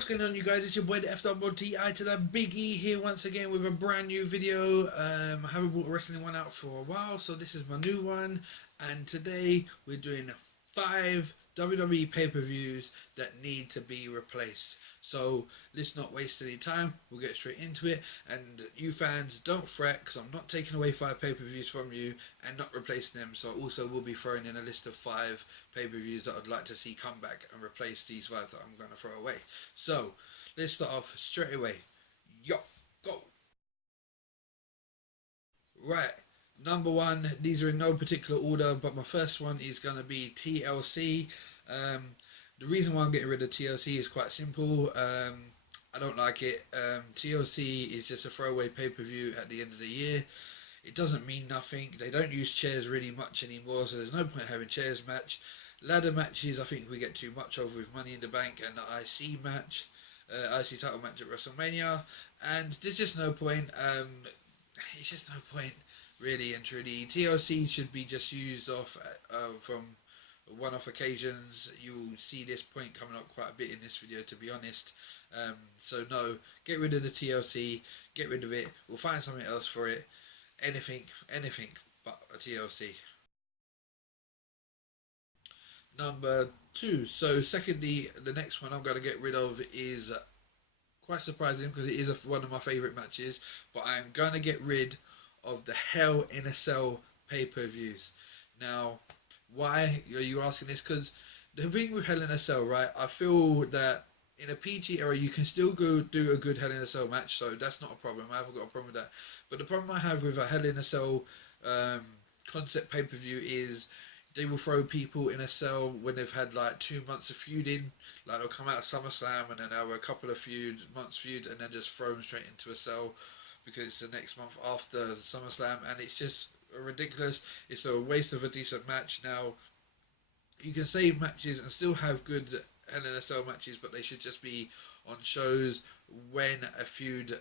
What's going on, you guys? It's your boy the FWTI to the Big E here once again with a brand new video. I haven't brought a wrestling one out for a while, so this is my new one. And today we're doing 5 WWE pay-per-views that need to be replaced. So let's not waste any time. We'll get straight into it. And you fans, don't fret, because I'm not taking away 5 pay-per-views from you and not replacing them. So also we'll be throwing in a list of 5 pay-per-views that I'd like to see come back and replace these 5 that I'm going to throw away. So let's start off straight away. Yo, go. Right. Number 1, these are in no particular order, but my first one is going to be TLC. The reason why I'm getting rid of TLC is quite simple. I don't like it. TLC is just a throwaway pay-per-view at the end of the year. It doesn't mean nothing. They don't use chairs really much anymore, so there's no point having chairs match. Ladder matches, I think we get too much of with Money in the Bank and the IC match, IC title match at WrestleMania, and there's just no point. It's just no point, really and truly. TLC should be just used off from one-off occasions. You'll see this point coming up quite a bit in this video, to be honest. So no, get rid of the TLC, get rid of it. We'll find something else for it. Anything but a TLC. Number 2. So secondly, the next one I'm going to get rid of is quite surprising because it is one of my favourite matches, but I'm going to get rid of the Hell in a Cell pay-per-views. Now, why are you asking this? Because the thing with Hell in a Cell, right, I feel that in a PG era you can still go do a good Hell in a Cell match, so that's not a problem. I haven't got a problem with that. But the problem I have with a Hell in a Cell concept pay-per-view is they will throw people in a cell when they've had like 2 months of feuding. Like they'll come out of SummerSlam and then have a couple of months feuds and then just throw them straight into a cell because it's the next month after SummerSlam, and it's just ridiculous. It's a waste of a decent match. Now, you can save matches and still have good Hell in a Cell matches, but they should just be on shows when a feud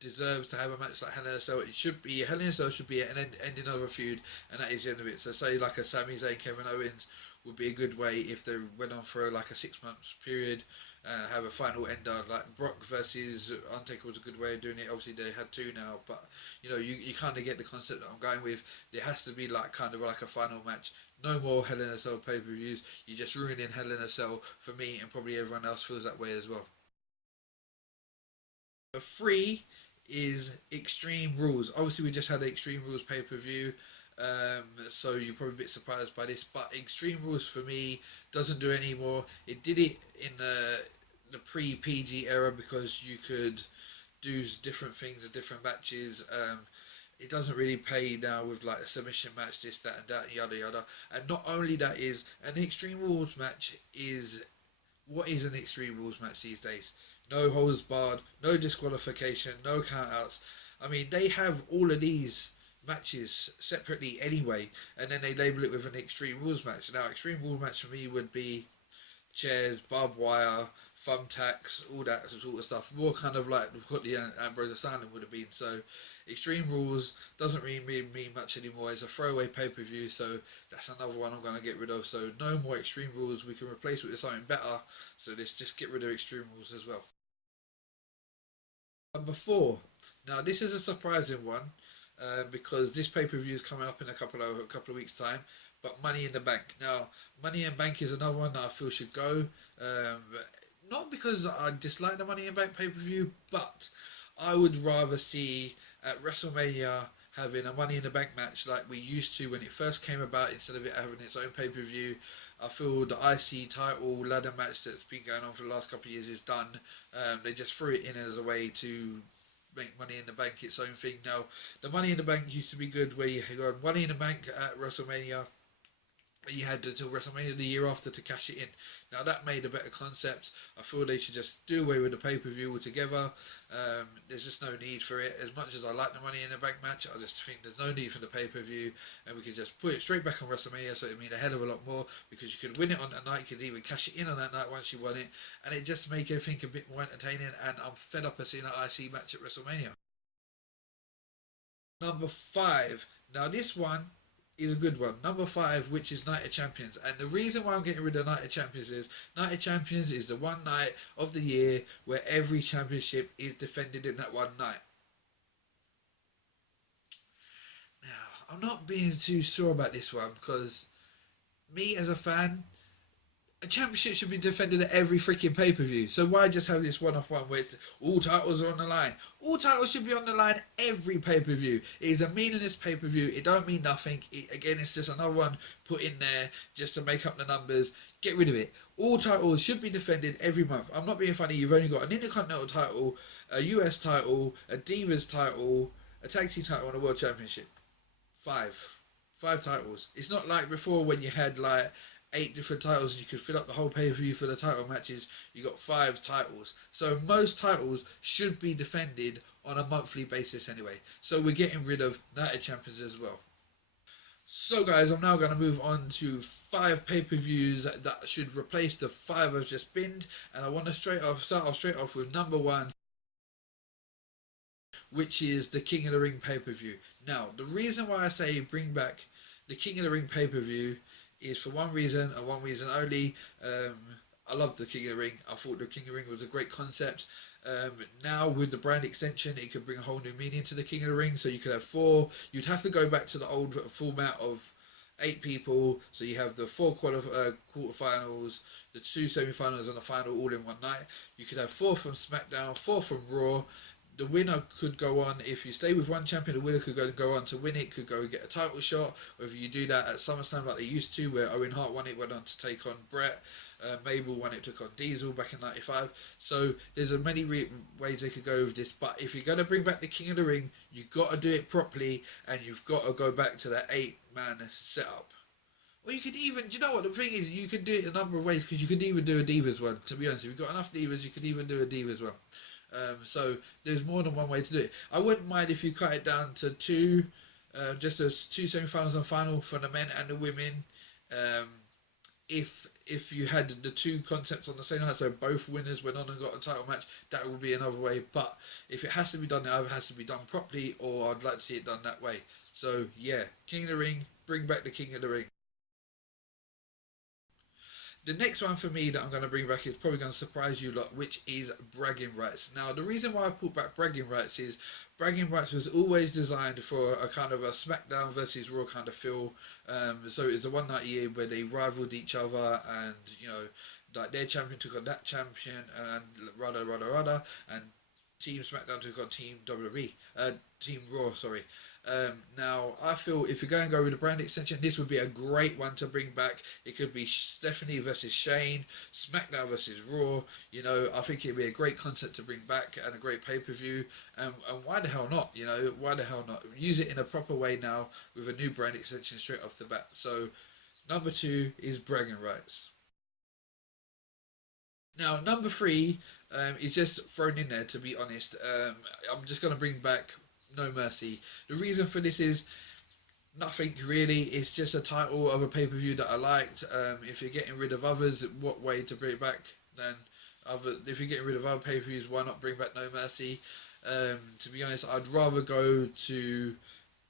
deserves to have a match like Hell in a Cell. It should be Hell in a Cell should be an ending of a feud, and that is the end of it. So say like a Sami Zayn, Kevin Owens would be a good way if they went on for like a 6 months period, have a final ender. Like Brock versus Undertaker was a good way of doing it. Obviously they had 2 now, but you know you kind of get the concept that I'm going with. There has to be like kind of like a final match. No more Hell in a Cell pay-per-views. You're just ruining Hell in a Cell for me, and probably everyone else feels that way as well. 3 is Extreme Rules. Obviously we just had the Extreme Rules pay-per-view, so you're probably a bit surprised by this, but Extreme Rules for me doesn't do it anymore. It did it in the pre-PG era because you could do different things and different matches. It doesn't really pay now with like a submission match, this, that and that, yada yada. And not only that, is an Extreme Rules match is what is an Extreme Rules match these days? No holds barred, no disqualification, no countouts. I mean, they have all of these matches separately anyway, and then they label it with an Extreme Rules match. Now, Extreme Rules match for me would be chairs, barbed wire, thumbtacks, all that sort of stuff. More kind of like what the Ambrose Asylum would have been. So, Extreme Rules doesn't really mean much anymore. It's a throwaway pay-per-view, so that's another one I'm going to get rid of. So, no more Extreme Rules. We can replace it with something better. So, let's just get rid of Extreme Rules as well. Number 4. Now, this is a surprising one because this pay-per-view is coming up in a couple of weeks' time. But Money in the Bank. Now, Money in the Bank is another one that I feel should go. Not because I dislike the Money in the Bank pay-per-view, but I would rather see at WrestleMania having a Money in the Bank match like we used to when it first came about, instead of it having its own pay-per-view. I feel the IC title ladder match that's been going on for the last couple of years is done. They just threw it in as a way to make Money in the Bank its own thing. Now, the Money in the Bank used to be good where you had Money in the Bank at WrestleMania, you had until WrestleMania the year after to cash it in. Now that made a better concept. I feel they should just do away with the pay-per-view altogether. There's just no need for it. As much as I like the Money in the Bank match, I just think there's no need for the pay-per-view, and we could just put it straight back on WrestleMania, so it would mean a hell of a lot more, because you could win it on that night, you could even cash it in on that night once you won it, and it just make everything a bit more entertaining, and I'm fed up of seeing an IC match at WrestleMania. Number 5. Now this one is a good one. Number five, which is Night of Champions. And the reason why I'm getting rid of Night of Champions is Night of Champions is the one night of the year where every championship is defended in that one night. Now, I'm not being too sure about this one because me as a fan, a championship should be defended at every freaking pay per view. So why just have this one off one where it's all titles are on the line? All titles should be on the line every pay per view. It is a meaningless pay per view. It don't mean nothing. Again, it's just another one put in there just to make up the numbers. Get rid of it. All titles should be defended every month. I'm not being funny. You've only got an Intercontinental title, a US title, a Divas title, a Tag Team title, and a World Championship. Five. Five titles. It's not like before when you had like eight different titles and you could fill up the whole pay per view for the title matches. You got five titles. So most titles should be defended on a monthly basis anyway. So we're getting rid of Night of Champions as well. So guys, I'm now going to move on to five pay-per-views that should replace the five I've just binned, and I want to start off straight off with number one, which is the King of the Ring pay-per-view. Now, the reason why I say bring back the King of the Ring pay-per-view is for one reason and one reason only. I love the King of the Ring. I thought the King of the Ring was a great concept. Now with the brand extension, it could bring a whole new meaning to the King of the Ring. So you could have four. You'd have to go back to the old format of eight people. So you have the four quarterfinals, the two semi-finals, and the final all in one night. You could have four from SmackDown, four from Raw. The winner could go on, if you stay with one champion, the winner could go on to win it, could go and get a title shot. Or if you do that at SummerSlam like they used to, where Owen Hart won it, went on to take on Brett. Mabel won it, took on Diesel back in '95. So there's a many ways they could go with this. But if you're going to bring back the King of the Ring, you've got to do it properly, and you've got to go back to that 8-man setup. Or you could even, do you know what the thing is? You could do it a number of ways because you could even do a Divas one. To be honest, if you've got enough Divas, you could even do a Divas one. So there's more than one way to do it. I wouldn't mind if you cut it down to two, just as two semi-finals and final for the men and the women. Um, if you had the two concepts on the same night, so both winners went on and got a title match, that would be another way. But if it has to be done, it either has to be done properly, or I'd like to see it done that way. So yeah, King of the Ring, bring back the King of the Ring. The next one for me that I'm going to bring back is probably going to surprise you a lot, which is bragging rights. Now, the reason why I put back bragging rights is bragging rights was always designed for a kind of a SmackDown versus Raw kind of feel. So it's a one night a year where they rivaled each other, and you know, like their champion took on that champion, and rada, and Team SmackDown took on Team WWE, Team Raw, sorry. Now, I feel if you're going to go with a brand extension, this would be a great one to bring back. It could be Stephanie versus Shane, SmackDown versus Raw. You know, I think it'd be a great concept to bring back and a great pay per view. And why the hell not? You know, why the hell not? Use it in a proper way now with a new brand extension straight off the bat. So, number two is bragging rights. Now, number three is just thrown in there, to be honest. I'm just going to bring back No Mercy. The reason for this is nothing really. It's just a title of a pay per view that I liked. If you're getting rid of others, what way to bring it back? Then, if you're getting rid of other pay per views, why not bring back No Mercy? To be honest, I'd rather go to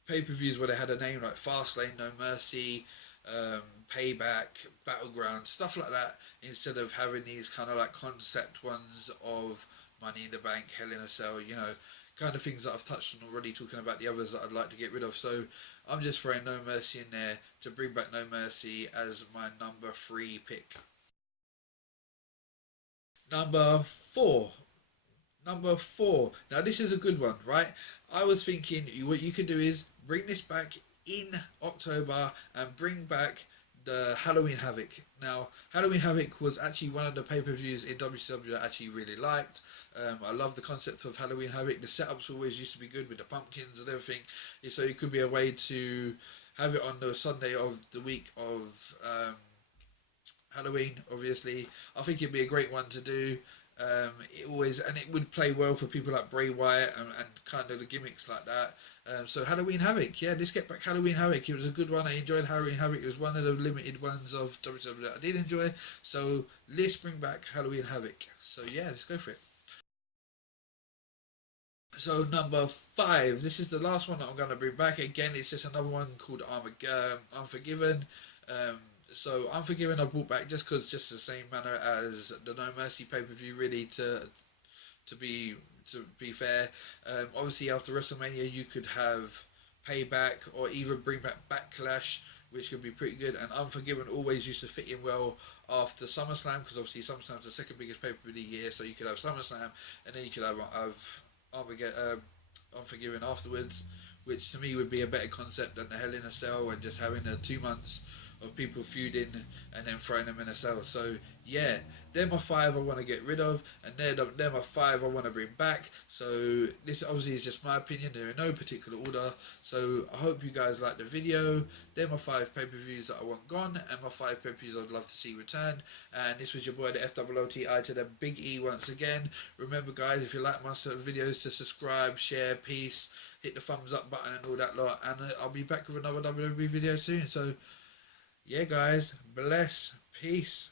pay per views where they had a name like Fastlane, No Mercy, um, Payback, Battleground, stuff like that, instead of having these kind of like concept ones of Money in the Bank, Hell in a Cell, you know, kind of things that I've touched on already, talking about the others that I'd like to get rid of. So I'm just throwing No Mercy in there to bring back No Mercy as my number three pick. Number four. Number four. Now this is a good one, right? I was thinking what you could do is bring this back in October and bring back the Halloween Havoc. Now Halloween Havoc was actually one of the pay-per-views in WCW I actually really liked. I love the concept of Halloween Havoc. The setups always used to be good with the pumpkins and everything. So it could be a way to have it on the Sunday of the week of Halloween, obviously. I think it'd be a great one to do. It always, and it would play well for people like Bray Wyatt and kind of the gimmicks like that. So Halloween Havoc, yeah, let's get back Halloween Havoc. It was a good one. I enjoyed Halloween Havoc. It was one of the limited ones of WWE that I did enjoy. So let's bring back Halloween Havoc. So yeah, let's go for it. So number 5, this is the last one that I'm going to bring back. Again, it's just another one called Unforgiven. Um, so Unforgiven I brought back just because, just the same manner as the No Mercy pay per view, really, to be to be fair. Obviously, after WrestleMania, you could have Payback or even bring back Backlash, which could be pretty good. And Unforgiven always used to fit in well after SummerSlam, because obviously SummerSlam's the second biggest pay per view of the year, so you could have SummerSlam and then you could have Unforgiven afterwards, which to me would be a better concept than the Hell in a Cell and just having 2 months of people feuding and then throwing them in a cell. So yeah, they're my 5 I want to get rid of, and they're my 5 I want to bring back. So this obviously is just my opinion. They're in no particular order. So I hope you guys like the video. They're my 5 pay-per-views that I want gone, and my 5 pay-per-views I'd love to see returned. And this was your boy, the FOOTI to the Big E once again. Remember, guys, if you like my sort of videos, to subscribe, share, peace, hit the thumbs up button and all that lot. And I'll be back with another WWE video soon. So yeah, guys, bless, peace.